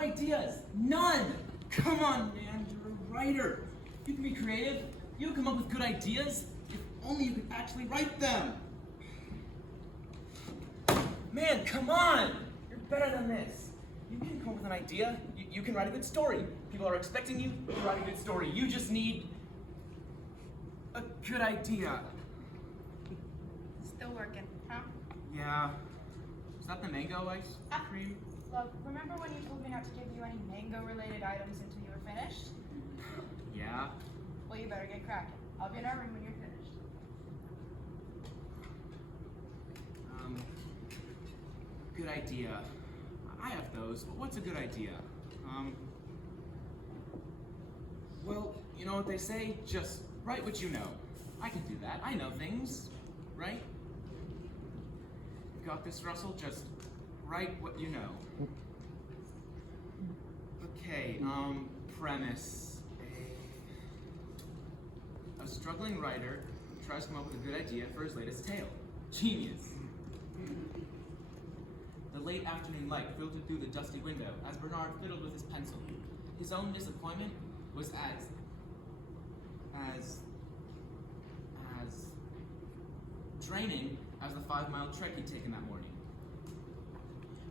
no ideas. None. Come on, man. You're a writer. You can be creative. You can come up with good ideas. If only you could actually write them. Man, come on. You're better than this. You can come up with an idea. You can write a good story. People are expecting you to write a good story. You just need a good idea. Still working, huh? Yeah. Is that the mango ice cream? Look, remember when you told me not to give you any mango-related items until you were finished? Yeah. Well, you better get cracking. I'll be in our room when you're finished. Good idea. I have those. What's a good idea? Well, you know what they say? Just write what you know. I can do that. I know things, right? You got this, Russell? Just write what you know. Okay, premise. A struggling writer tries to come up with a good idea for his latest tale. Genius. The late afternoon light filtered through the dusty window as Bernard fiddled with his pencil. His own disappointment was as draining as the 5-mile trek he'd taken that morning.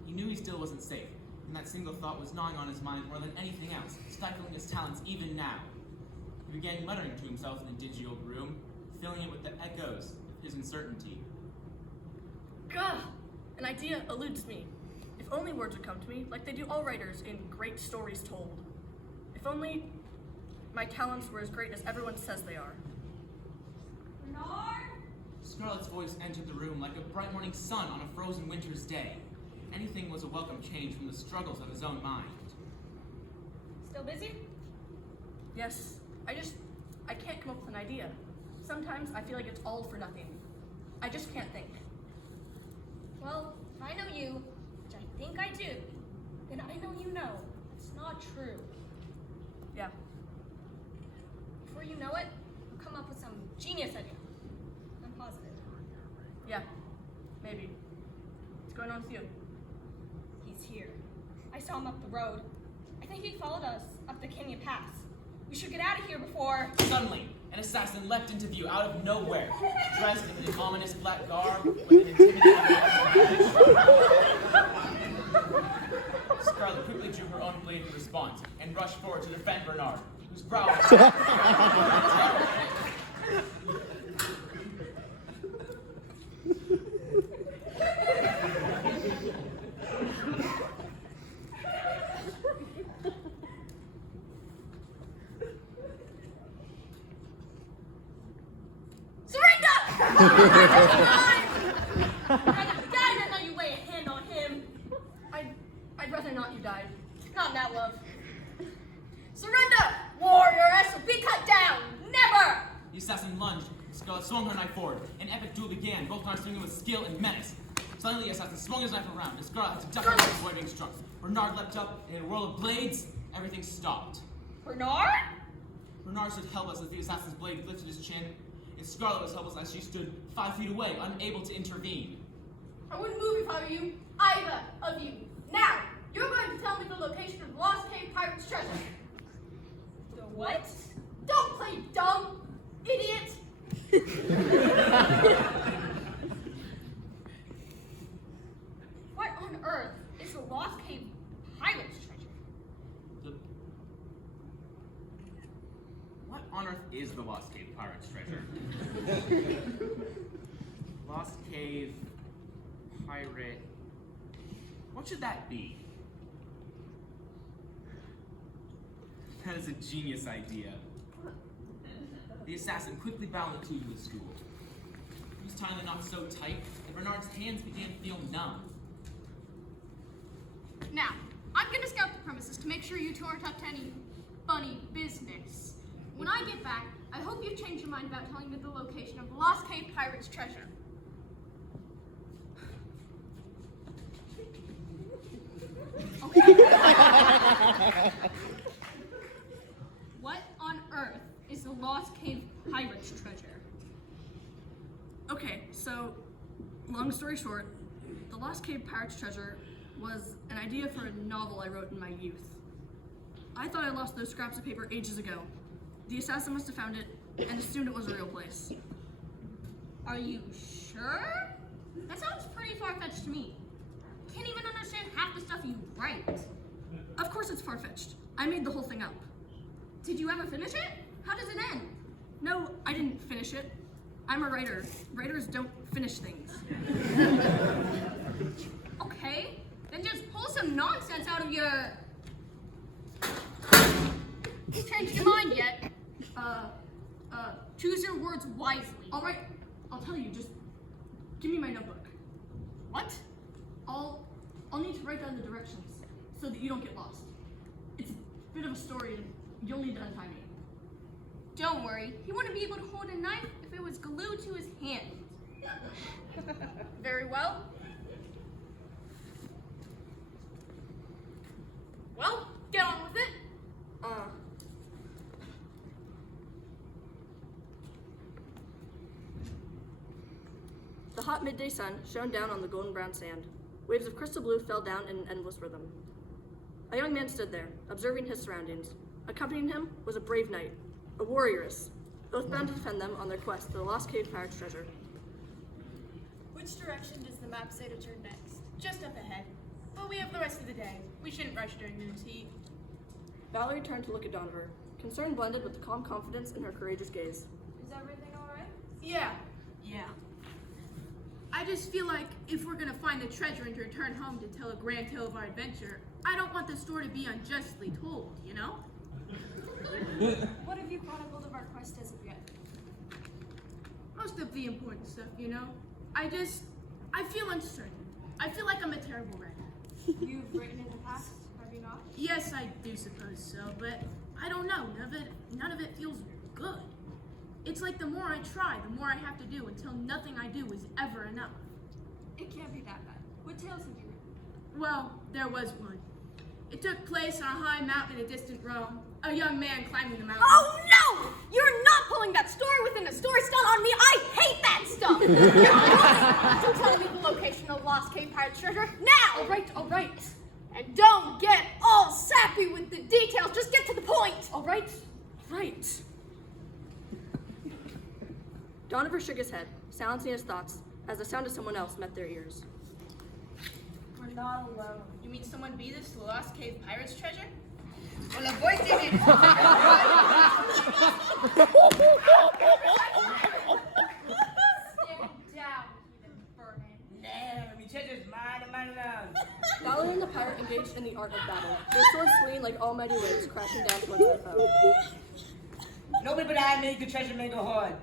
He knew he still wasn't safe, and that single thought was gnawing on his mind more than anything else, stifling his talents even now. He began muttering to himself in the dingy old room, filling it with the echoes of his uncertainty. Gah! An idea eludes me. If only words would come to me, like they do all writers in great stories told. If only my talents were as great as everyone says they are. Bernard? Scarlett's voice entered the room like a bright morning sun on a frozen winter's day. Anything was a welcome change from the struggles of his own mind. Still busy? Yes, I can't come up with an idea. Sometimes I feel like it's all for nothing. I just can't think. Well, if I know you, which I think I do, then I know you know it's not true. Yeah. Before you know it, you'll come up with some genius idea. I'm positive. Yeah, maybe. What's going on with you? He's here. I saw him up the road. I think he followed us up the Canyon Pass. We should get out of here before... Suddenly, an assassin leapt into view out of nowhere, dressed in an ominous black garb with an intimidating Scarlett quickly drew her own blade in response and rushed forward to defend Bernard, whose brow was I know you lay a hand on him. I'd rather not you died. Not now, love. Surrender! Warrior S will be cut down! Never! The assassin lunged, Scarlett swung her knife forward. An epic duel began, both knives swinging with skill and menace. Suddenly, the assassin swung his knife around, and Scarlett had to duck under his being struck. Bernard leapt up, and in a whirl of blades, everything stopped. Bernard? Bernard stood helpless as the assassin's blade lifted his chin, and Scarlett was helpless as she stood 5 feet away, unable to intervene. I wouldn't move if I were you, either of you. Now, you're going to tell me the location of the Lost Cave Pirate's treasure. The what? Don't play dumb, idiot! What on earth is the Lost Cave Pirate's treasure? What on earth is the Lost Cave Pirate's treasure? Lost Cave Pirate... What should that be? That is a genius idea. The assassin quickly bound the two to the stool. He was tying the knot so tight that Bernard's hands began to feel numb. Now, I'm gonna scout the premises to make sure you two aren't up to any funny business. When I get back, I hope you've changed your mind about telling me the location of the Lost Cave Pirate's treasure. Okay. What on earth is the Lost Cave Pirate's treasure? Okay, so, long story short, the Lost Cave Pirate's treasure was an idea for a novel I wrote in my youth. I thought I lost those scraps of paper ages ago. The assassin must have found it and assumed it was a real place. Are you sure? That sounds pretty far-fetched to me. Can't even understand half the stuff you write. Of course it's far-fetched. I made the whole thing up. Did you ever finish it? How does it end? No, I didn't finish it. I'm a writer. Writers don't finish things. Okay, then just pull some nonsense out of your... You changed your mind yet? Choose your words wisely. All right, I'll tell you, just give me my notebook. What? I'll need to write down the directions so that you don't get lost. It's a bit of a story and you'll need to untie me. Don't worry, he wouldn't be able to hold a knife if it was glued to his hand. Very well. Well, get on with it. The hot midday sun shone down on the golden brown sand. Waves of crystal blue fell down in an endless rhythm. A young man stood there, observing his surroundings. Accompanying him was a brave knight, a warrioress, both bound to defend them on their quest to the lost cave pirate's treasure. Which direction does the map say to turn next? Just up ahead. But we have the rest of the day. We shouldn't rush during this heat. Valorie turned to look at Doniver, concern blended with the calm confidence in her courageous gaze. Is everything alright? Yeah. I just feel like if we're gonna find the treasure and return home to tell a grand tale of our adventure, I don't want the story to be unjustly told, you know? What have you chronicled of our quest as of yet? Most of the important stuff, you know? I feel uncertain. I feel like I'm a terrible writer. You've written in the past, have you not? Yes, I do suppose so, but I don't know. None of it feels good. It's like the more I try, the more I have to do until nothing I do is ever enough. It can't be that bad. What tales have you written? Well, there was one. It took place on a high mountain in a distant Roan. A young man climbing the mountain. Oh no! You're not pulling that story within a story style on me. I hate that stuff. You're so telling me the location of the lost cave pirate's treasure now. All right. And don't get all sappy with the details. Just get to the point. All right. Doniver shook his head, silencing his thoughts as the sound of someone else met their ears. We're not alone. You mean someone beat us to the lost cave pirate's treasure? Well, the boy did it. Stand down, heathen vermin. Damn, me treasure's mine and mine alone. Valorie and the pirate engaged in the art of battle, their swords swinging like almighty waves crashing down towards their foe. Nobody but I made the treasure man go hard.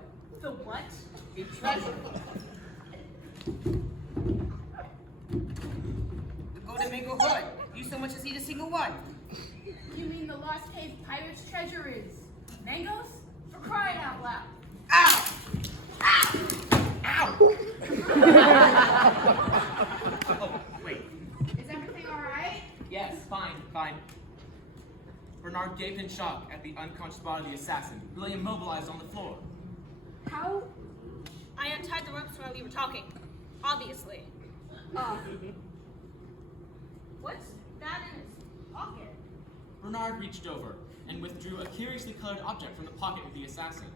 The what? The treasure. The golden mango hood. You so much as eat a single one. You mean the lost cave pirate's treasure is mangoes? For crying out loud. Ow! Ow! Ow! Oh, wait. Is everything alright? Yes, fine. Bernard gaped in shock at the unconscious body of the assassin, who lay immobilized on the floor. How? I untied the ropes while we were talking. Obviously. What's that in his pocket? Bernard reached over and withdrew a curiously colored object from the pocket of the assassin.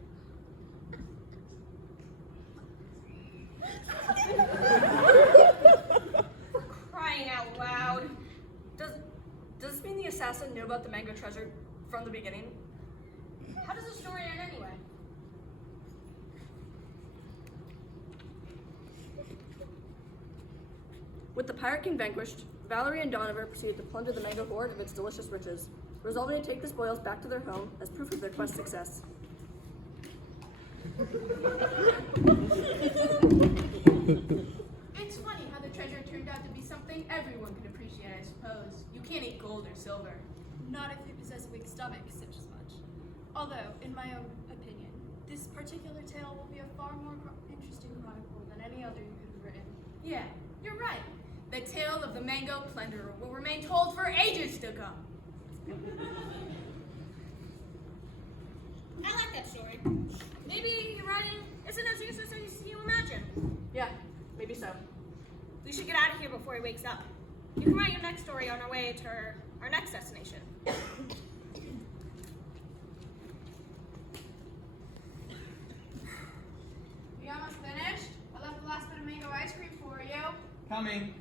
For crying out loud. Does this mean the assassin knew about the mango treasure from the beginning? How does the story end anyway? With the pirate king vanquished, Valorie and Doniver proceeded to plunder the mango hoard of its delicious riches, resolving to take the spoils back to their home as proof of their quest's success. It's funny how the treasure turned out to be something everyone could appreciate, I suppose. You can't eat gold or silver. Not if you possess a weak stomach, such as much. Although, in my own opinion, this particular tale will be a far more interesting chronicle than any other you could have written. Yeah, you're right. The tale of the mango plunderer will remain told for ages to come. I like that story. Maybe your writing isn't as useless as you imagine. Yeah, maybe so. We should get out of here before he wakes up. You can write your next story on our way to our next destination. We almost finished. I left the last bit of mango ice cream for you. Coming.